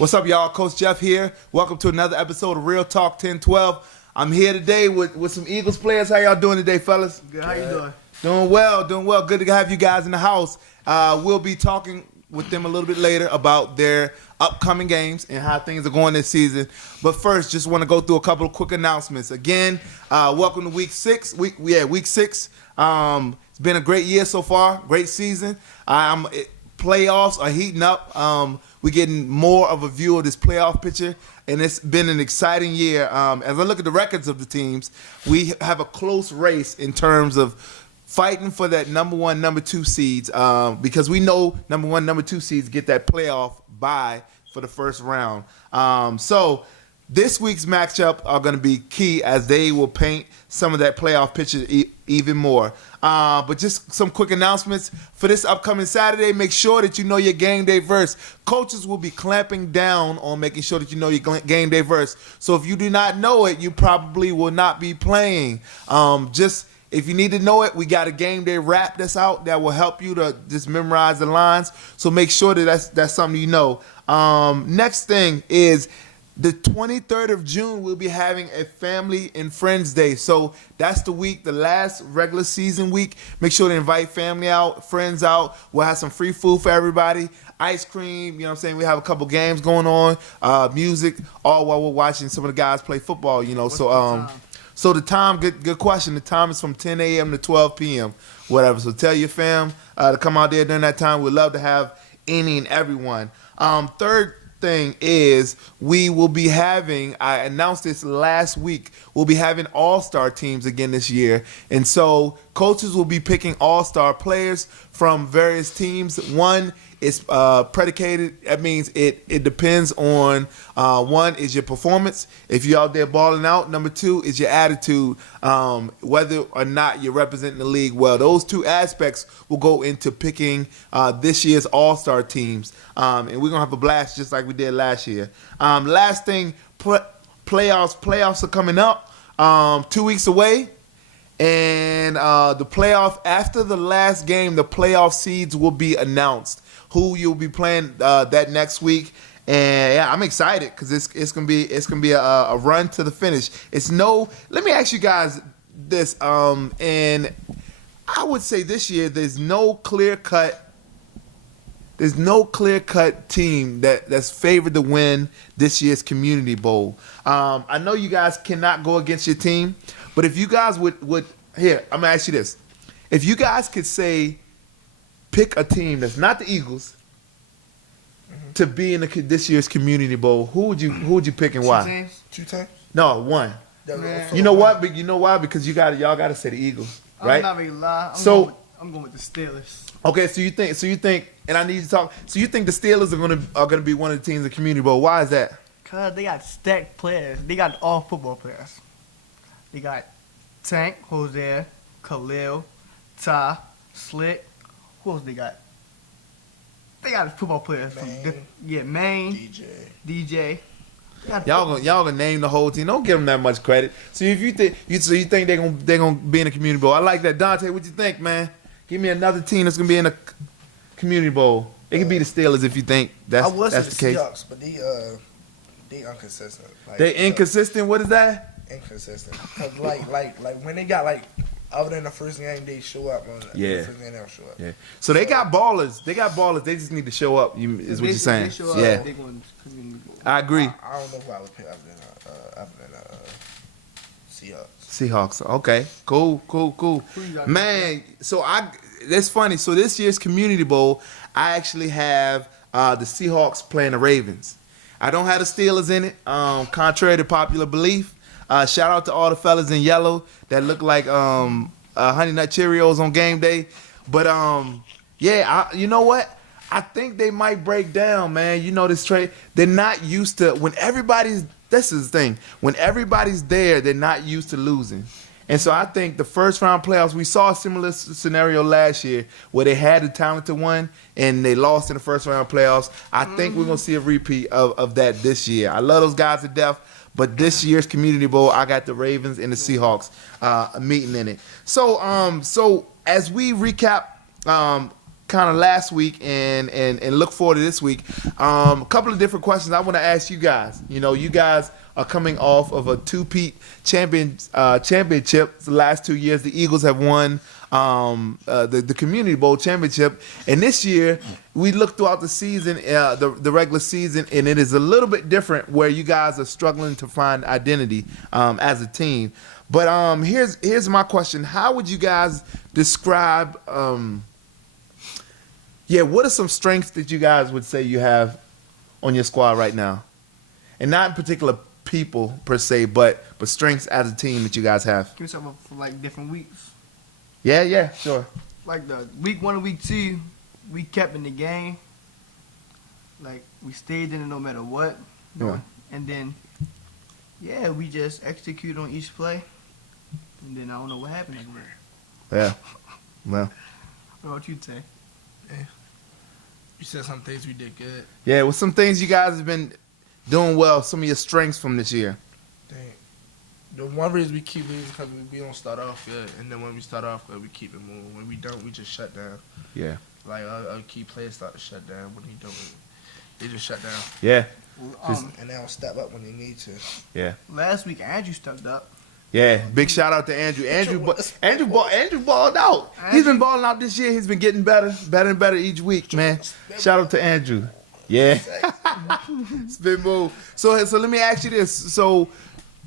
What's up, y'all? Coach Jeff here. Welcome to another episode of Real Talk 1012. I'm here today with some Eagles players. How y'all doing today, fellas? Good. How you doing? Doing well. Good to have you guys in the house. We'll be talking with them a little bit later about their upcoming games and how things are going this season. But first, just want to go through a couple of quick announcements. Again, welcome to week 6. Week 6. It's been a great year so far. Great season. Playoffs are heating up. We're getting more of a view of this playoff picture, and it's been an exciting year. As I look at the records of the teams, we have a close race in terms of fighting for that number 1, number 2 seeds, because we know number 1, number 2 seeds get that playoff bye for the first round. So this week's matchup are going to be key as they will paint some of that playoff picture even more. But just some quick announcements for this upcoming Saturday. Make sure that you know your game day verse. Coaches will be clamping down on making sure that you know your game day verse. So if you do not know it, you probably will not be playing. If you need to know it, we got a game day rap that's out that will help you to just memorize the lines. So make sure that that's something you know. Next thing is the 23rd of June, we'll be having a Family and Friends Day. So that's the week, the last regular season week. Make sure to invite family out, friends out. We'll have some free food for everybody. Ice cream, you know what I'm saying? We have a couple games going on, music, all while we're watching some of the guys play football, you know. So the time, good question. The time is from 10 a.m. to 12 p.m., whatever. So tell your fam to come out there during that time. We'd love to have any and everyone. Third thing is we will be having, I announced this last week, we'll be having all-star teams again this year. And so coaches will be picking all-star players from various teams. One is predicated, that means it depends on, one is your performance, if you're out there balling out. Number 2 is your attitude, whether or not you're representing the league well. Those 2 aspects will go into picking this year's all-star teams. And we're going to have a blast just like we did last year. Last thing, playoffs are coming up 2 weeks away. And the playoff, after the last game, the playoff seeds will be announced, who you'll be playing that next week. And yeah, I'm excited because it's gonna be a run to the finish. Let me ask you guys this, and I would say this year there's no clear cut team that's favored to win this year's Community Bowl. I know you guys cannot go against your team, but if you guys would here, I'm gonna ask you this: if you guys could pick a team that's not the Eagles to be in this year's Community Bowl, who would you pick and why? 2 teams? No, one. You know what? But you know why? Because y'all got to say the Eagles, right? I'm not gonna lie. I'm going with the Steelers. Okay, so you think, and I need to talk. So you think the Steelers are gonna be one of the teams in the Community Bowl? Why is that? Cause they got stacked players. They got all football players. They got Tank, Jose, Khalil, Ty, Slick. Who else they got? They got football players Maine, DJ. Y'all gonna name the whole team. Don't give them that much credit. So if you think they're gonna be in the Community Bowl, I like that. Dante, what you think, man? Give me another team that's gonna be in the Community Bowl. It could be the Steelers if you think that's the case. Seahawks, but they inconsistent. They inconsistent. What is that? Inconsistent. Cause like when they got other than the first game, they show up. Yeah. The first game, they don't show up. Yeah. So they got ballers. They just need to show up. Is what you're saying? They show up, yeah. they going to Community Bowl. I agree. I don't know who I would pick other than Seahawks. Seahawks. Okay. Cool. Man, so that's funny. So this year's Community Bowl, I actually have the Seahawks playing the Ravens. I don't have the Steelers in it, contrary to popular belief. Shout out to all the fellas in yellow that look like Honey Nut Cheerios on game day. But you know what? I think they might break down, man. You know this trade. They're not used to this is the thing. When everybody's there, they're not used to losing. And so I think the first round playoffs, we saw a similar scenario last year where they had the talented one and they lost in the first round playoffs. I think we're going to see a repeat of that this year. I love those guys to death, but this year's Community Bowl, I got the Ravens and the Seahawks meeting in it. So as we recap kind of last week and look forward to this week. A couple of different questions I want to ask you guys. You guys are coming off of a two-peat championship the last 2 years. The Eagles have won the Community Bowl championship, and this year we look throughout the season, the regular season, and it is a little bit different where you guys are struggling to find identity as a team. But here's my question: how would you guys describe? What are some strengths that you guys would say you have on your squad right now, and not in particular people per se, but strengths as a team that you guys have? Give me something for like different weeks. Yeah, sure. Like the week 1 and week 2, we kept in the game. Like we stayed in it no matter what. Yeah. And then, we just executed on each play. And then I don't know what happened anymore. Yeah. Well. What about you, Tay? You said some things we did good. Yeah, well, some things you guys have been doing well. Some of your strengths from this year. Dang. The one reason we keep losing because we don't start off good, and then when we start off good, we keep it moving. When we don't, we just shut down. Yeah. Like our key players start to shut down. When he don't, they just shut down. Yeah. And they don't step up when they need to. Yeah. Last week, Andrew stepped up. Yeah. Big shout out to Andrew. Andrew balled out. He's been balling out this year. He's been getting better and better each week, man. Shout out to Andrew. Yeah. Spin move. So let me ask you this. So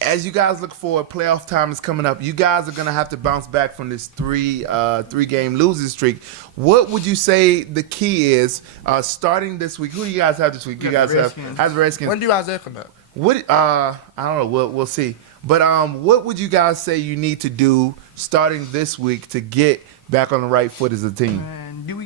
as you guys look forward, playoff time is coming up. You guys are gonna have to bounce back from this three-game losing streak. What would you say the key is starting this week? Who do you guys have this week? You guys have the Redskins. When do Isaiah come back? What I don't know. We'll see. But what would you guys say you need to do starting this week to get back on the right foot as a team? And do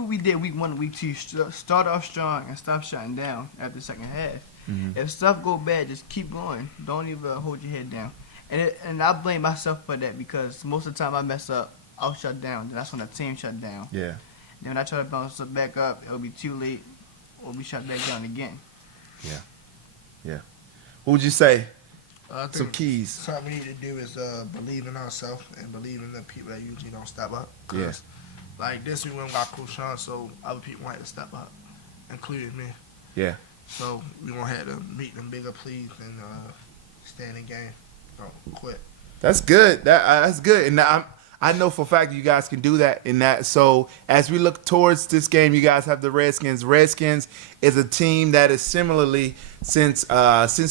what we did week 1 and week 2, start off strong and stop shutting down after the second half. Mm-hmm. If stuff go bad, just keep going. Don't even hold your head down. And I blame myself for that because most of the time I mess up, I'll shut down. Then that's when the team shut down. Yeah. Then when I try to bounce it back up, it'll be too late or be shut back down again. Yeah. What would you say? I think Some keys. Something we need to do is believe in ourselves and believe in the people that usually don't step up. Yeah. Like this, we went got Krishan, so other people had to step up, including me. Yeah. So we won't have to meet them bigger pleas and stay in the game. Don't quit. That's good. That's good. And I know for a fact you guys can do that in that. So as we look towards this game, you guys have the Redskins. Redskins is a team that is similarly since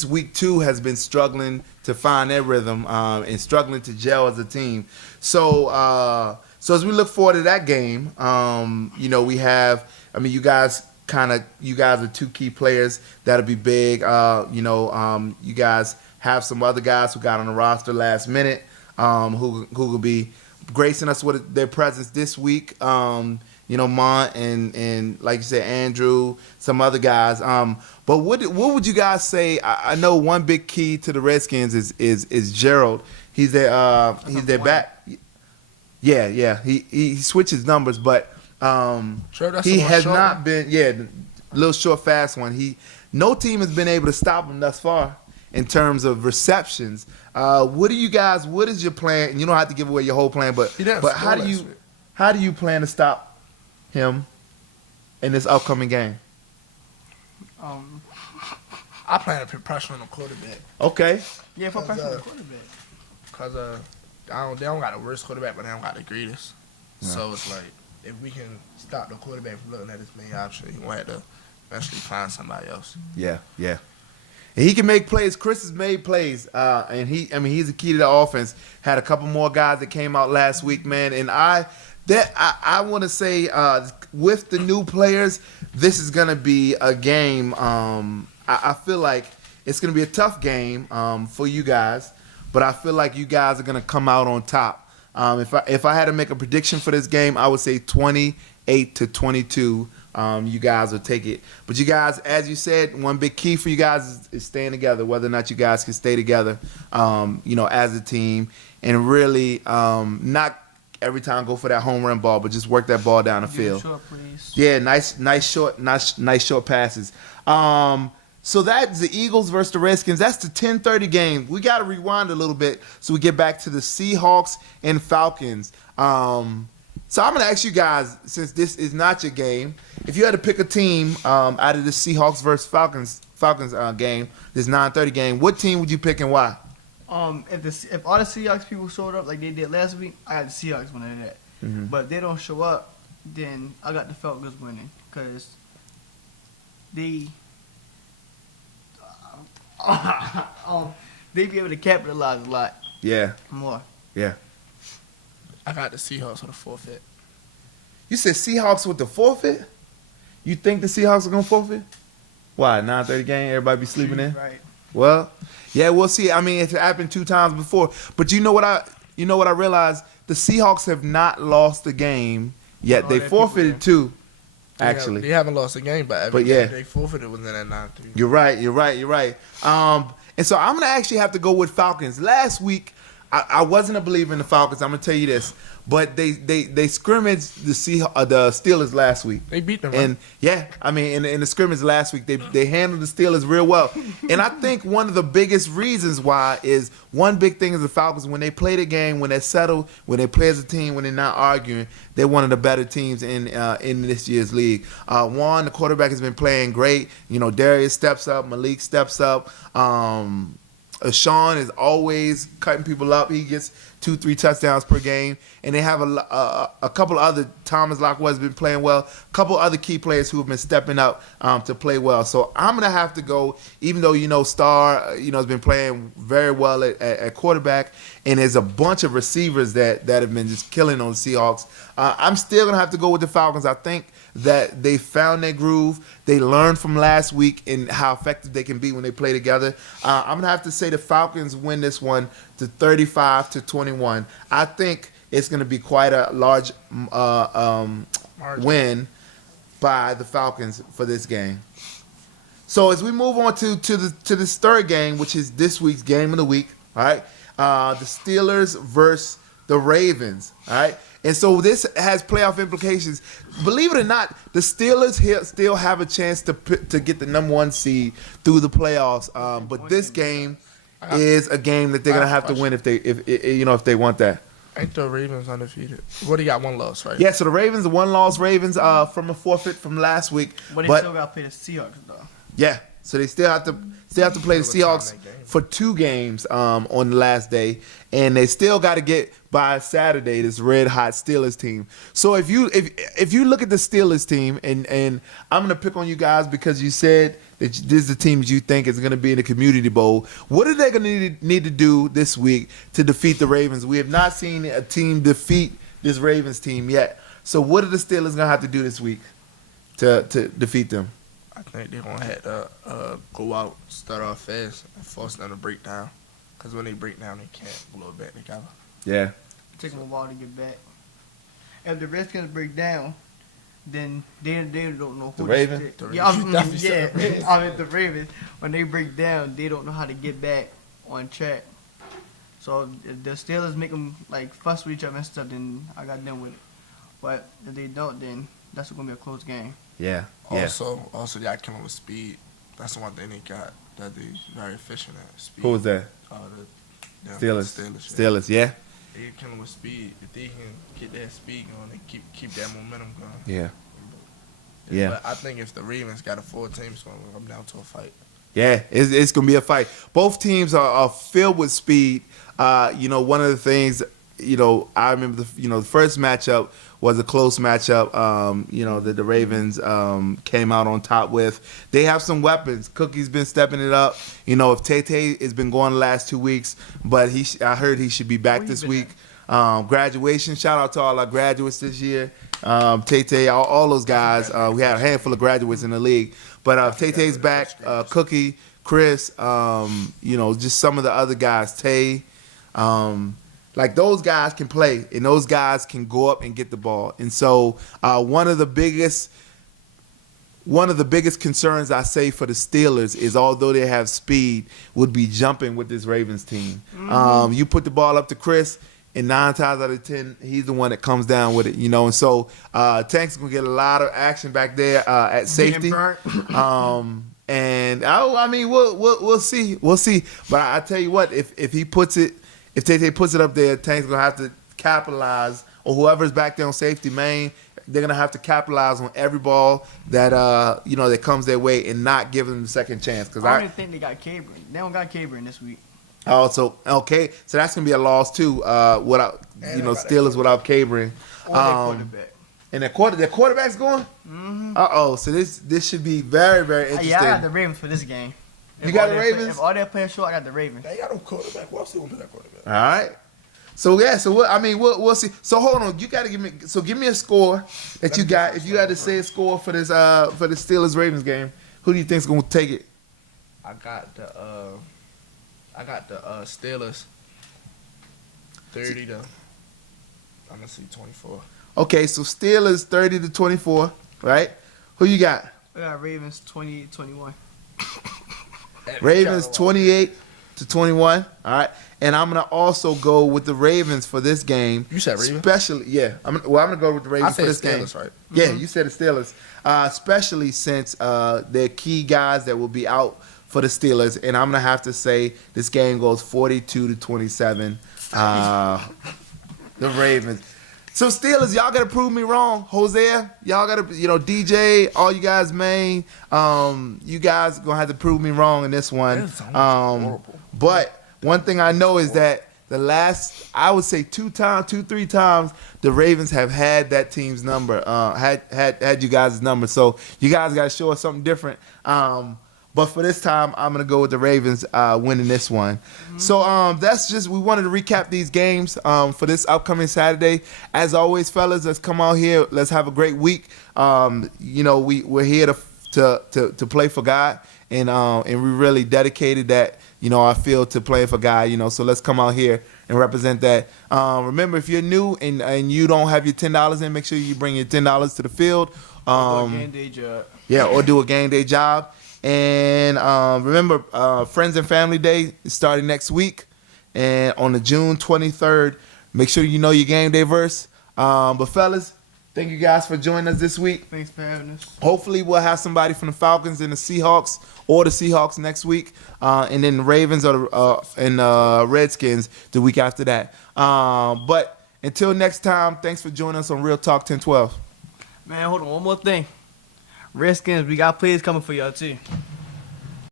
week 2 has been struggling to find their rhythm and struggling to gel as a team. So as we look forward to that game, we have. I mean, you guys are 2 key players that'll be big. You guys have some other guys who got on the roster last minute who will be gracing us with their presence this week. Mont and like you said, Andrew, some other guys. But what would you guys say? I know one big key to the Redskins is Gerald. He's their back. Yeah. He switches numbers, but he has not been little short fast one. No team has been able to stop him thus far in terms of receptions. What is your plan? And you don't have to give away your whole plan, but how do you plan to stop him in this upcoming game? I plan to put pressure on the quarterback. Okay. Yeah, for pressure on the quarterback. Because they don't got the worst quarterback, but they don't got the greatest. Yeah. So it's like, if we can stop the quarterback from looking at his main option, he won't have to eventually find somebody else. Yeah. And he can make plays. Chris has made plays, and he's a key to the offense. Had a couple more guys that came out last week, man. And I want to say, with the new players, this is gonna be a game. I feel like it's gonna be a tough game for you guys, but I feel like you guys are gonna come out on top. If I had to make a prediction for this game, I would say 28-22. You guys will take it. But you guys, as you said, one big key for you guys is staying together, whether or not you guys can stay together, as a team, and really not every time go for that home run ball, but just work that ball down the field. Short, please. Yeah, nice short passes. So that's the Eagles versus the Redskins. That's the 10:30 game. We got to rewind a little bit so we get back to the Seahawks and Falcons. So I'm gonna ask you guys, since this is not your game, if you had to pick a team out of the Seahawks versus Falcons game, this 9:30 game, what team would you pick and why? If all the Seahawks people showed up like they did last week, I got the Seahawks winning that. Mm-hmm. But if they don't show up, then I got the Falcons winning because they they be able to capitalize a lot Yeah, more. yeah. I got the Seahawks with a forfeit. You said Seahawks with the forfeit? You think the Seahawks are gonna forfeit? Why? 9:30 game, everybody be sleeping in? Right. Well, yeah, we'll see. I mean, it's happened 2 times before. But you know what I realized? The Seahawks have not lost a game yet. Oh, They that forfeited people, 2, actually. They haven't lost a game, but But every yeah. game they forfeited was in that 9-3. You're right. And so I'm gonna actually have to go with Falcons. Last week, I wasn't a believer in the Falcons. I'm gonna tell you this, but they scrimmaged the Steelers last week. They beat them, right? And yeah, I mean, in the scrimmage last week, they handled the Steelers real well. And I think one of the biggest reasons why is one big thing is the Falcons, when they play the game, when they're settled, when they play as a team, when they're not arguing, they're one of the better teams in this year's league. Juan, the quarterback, has been playing great. You know, Darius steps up, Malik steps up. Sean is always cutting people up. He gets 2-3 touchdowns per game, and they have a couple other. Thomas Lockwood has been playing well. A couple other key players who have been stepping up to play well. So I'm gonna have to go, even though Star has been playing very well at quarterback, and there's a bunch of receivers that have been just killing on the Seahawks. I'm still gonna have to go with the Falcons. I think that they found their groove. They learned from last week and how effective they can be when they play together. I'm gonna have to say the Falcons win this one to 35-21. I think it's gonna be quite a large win by the Falcons for this game. So as we move on to this third game, which is this week's game of the week, all right? The Steelers versus the Ravens, all right? And so this has playoff implications. Believe it or not, the Steelers still have a chance to get the number 1 seed through the playoffs. But this game is a game that they're gonna have to win if they want that. Ain't the Ravens undefeated? What do you got? 1 loss, right? Yeah. So the Ravens, the 1-loss Ravens from a forfeit from last week. But they still got to play the Seahawks though. Yeah. So they still have to play the Seahawks for 2 games on the last day, and they still got to get by Saturday this red hot Steelers team. So if you look at the Steelers team, and I'm gonna pick on you guys because you said that this is the team that you think is gonna be in the Community Bowl. What are they gonna need to do this week to defeat the Ravens? We have not seen a team defeat this Ravens team yet. So what are the Steelers gonna have to do this week to defeat them? I think they're going to have to go out, start off fast, and force them to break down. Because when they break down, they can't blow it back together. Yeah. Take them a while to get back. If the Redskins break down, then they don't know who The Ravens? The Ravens, when they break down, they don't know how to get back on track. So if the Steelers make them like fuss with each other and stuff, then I got them with it. But if they don't, then that's going to be a close game. Yeah. Also, y'all killing with speed. That's the one thing they got that they very efficient at. Speed. Who was that? The Steelers. Yeah. They killing with speed. If they can get that speed going, they keep that momentum going. Yeah. Yeah. But I think if the Ravens got a full team, it's going to come down to a fight. Yeah, it's going to be a fight. Both teams are filled with speed. One of the things, I remember the first matchup was a close matchup, that the Ravens came out on top with. They have some weapons. Cookie's been stepping it up. If Tay has been going the last 2 weeks, but I heard he should be back this week. Graduation, shout out to all our graduates this year. Tay, all those guys. We had a handful of graduates in the league. But Tay-Tay's back, Cookie, Chris, just some of the other guys, Tay. Like those guys can play, and those guys can go up and get the ball. And so one of the biggest concerns I say for the Steelers is, although they have speed, would be jumping with this Ravens team. Mm-hmm. You put the ball up to Chris, and 9 times out of 10, he's the one that comes down with it, And so Tank's gonna get a lot of action back there at safety. And we'll see. But I tell you what, if he puts it. If Tay puts it up there, Tank's going to have to capitalize or whoever's back there on safety, Maine, they're gonna have to capitalize on every ball that that comes their way and not give them the second chance. Because I don't even think they got Cabron. They don't got Cabron this week. so that's gonna be a loss too. Without Steelers without Cabron. Or their quarterback. And their quarterback's going. Mm-hmm. So this should be very, very interesting. Yeah, I got the Ravens for this game. You got the Ravens? If all their players short, I got the Ravens. They got no quarterback. Who else they gonna play that quarterback? All right. So we'll see. So hold on, you got to give me a score that you got. If you had to say a score for this Steelers Ravens game, who do you think's gonna take it? I got the Steelers 30 to. I'm gonna see 24. Okay, so Steelers 30-24, right? Who you got? I got Ravens 20-21. Ravens 28-21. All right, and I'm gonna also go with the Ravens for this game. You said Ravens? Especially, yeah. I'm gonna go with the Ravens for this Steelers, game. right? Yeah, you said the Steelers. Especially since their key guys that will be out for the Steelers, and I'm gonna have to say this game goes 42-27. The Ravens. So Steelers, y'all gotta prove me wrong. Hosea, y'all gotta, DJ, all you guys, Maine, you guys gonna have to prove me wrong in this one. But one thing I know is that the last, I would say 3 times, the Ravens have had that team's number, had you guys' number. So you guys gotta show us something different. But for this time, I'm going to go with the Ravens winning this one. Mm-hmm. So that's just, we wanted to recap these games for this upcoming Saturday. As always, fellas, let's come out here. Let's have a great week. We're here to play for God, and we really dedicated that, I feel, to playing for God, so let's come out here and represent that. Remember, if you're new and you don't have your $10 in, make sure you bring your $10 to the field. Or do a game day job. Yeah, or do a game day job. And remember, Friends and Family Day is starting next week. And on the June 23rd, make sure you know your game day verse. But fellas, thank you guys for joining us this week. Thanks for having us. Hopefully we'll have somebody from the Falcons and the Seahawks, or the Seahawks next week. And then the Ravens and Redskins the week after that. But until next time, thanks for joining us on Real Talk 1012. Man, hold on, one more thing. Redskins, we got players coming for y'all too.